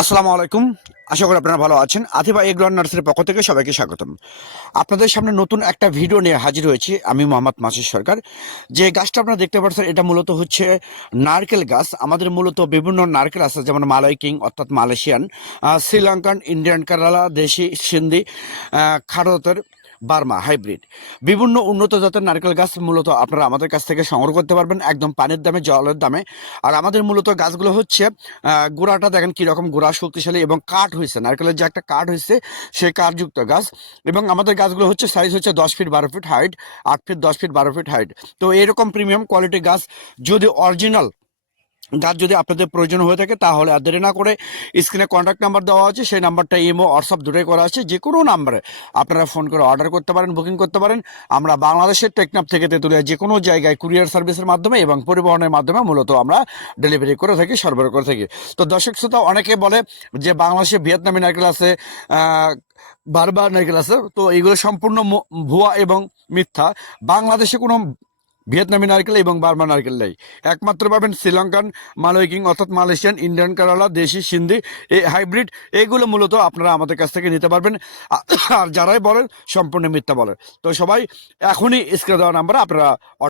আসসালামু আলাইকুম। আশা করি আপনারা ভালো আছেন। আথিবা এগ্রান নার্সারির পক্ষ থেকে সবাইকে স্বাগতম। আপনাদের সামনে নতুন একটা ভিডিও নিয়ে হাজির হয়েছি আমি মোহাম্মদ মাসির সরকার। যে গাছটা আপনারা দেখতে পাচ্ছেন, এটা মূলত হচ্ছে নারকেল গাছ। আমাদের মূলত বিভিন্ন নারকেল আছে, যেমন মালয় কিং, অর্থাৎ Malaysian Sri Lankan, Indian Kerala, দেশি সিন্ধি খারতের বার্মা হাইব্রিড। বিভিন্ন উন্নত জাতের নারকেল গাছ মূলত আপনারা আমাদের কাছ থেকে সংগ্রহ করতে পারবেন, একদম পানির দামে, জলের দামে। আর আমাদের মূলত গাছগুলো হচ্ছে গোড়াটা দেখেন কীরকম গোড়া, শক্তিশালী এবং কাঠ হয়েছে। নারকেলের যে একটা কাঠ হয়েছে সেই কাঠযুক্ত গাছ। এবং আমাদের গাছগুলো হচ্ছে সাইজ হচ্ছে দশ ফিট বারো ফিট হাইট আট ফিট দশ ফিট বারো ফিট হাইট তো এরকম প্রিমিয়াম কোয়ালিটির গাছ, যদি অরিজিনাল গাছ যদি আপনাদের প্রয়োজন হয়ে থাকে তাহলে আর দেরি না করে স্ক্রিনে কন্ট্যাক্ট নাম্বার দেওয়া আছে, সেই নাম্বারটা ইমো হোয়াটসঅ্যাপ দুটোই করা আছে যে কোনো নাম্বারে আপনারা ফোন করে অর্ডার করতে পারেন বুকিং করতে পারেন। আমরা বাংলাদেশের টেকনাপ থেকে তেঁতুলিয়া যে কোনো জায়গায় কুরিয়ার সার্ভিসের মাধ্যমে এবং পরিবহনের মাধ্যমে মূলত আমরা ডেলিভারি করে থাকি, সরবরাহ করে থাকি। তো দর্শক শ্রোতা, অনেকে বলে যে বাংলাদেশে ভিয়েতনামি নারকেল আছে বারবার নারকেল আছে, তো এগুলো সম্পূর্ণ ভুয়া এবং মিথ্যা। বাংলাদেশে কোনো ভিয়েতনামি নারকেল এবং বার্মা নারকেল নেই। একমাত্র পাবেন শ্রীলঙ্কান, মালয় কিং অর্থাৎ মালয়েশিয়ান, ইন্ডিয়ান, কেরালা, দেশি সিন্ধি, এই হাইব্রিড। এইগুলো মূলত আপনারা আমাদের কাছ থেকে নিতে পারবেন। আর যারাই বলেন, সম্পূর্ণ মিথ্যা বলেন। তো সবাই এখনই স্ক্রিনে দেওয়া নাম্বার আপনারা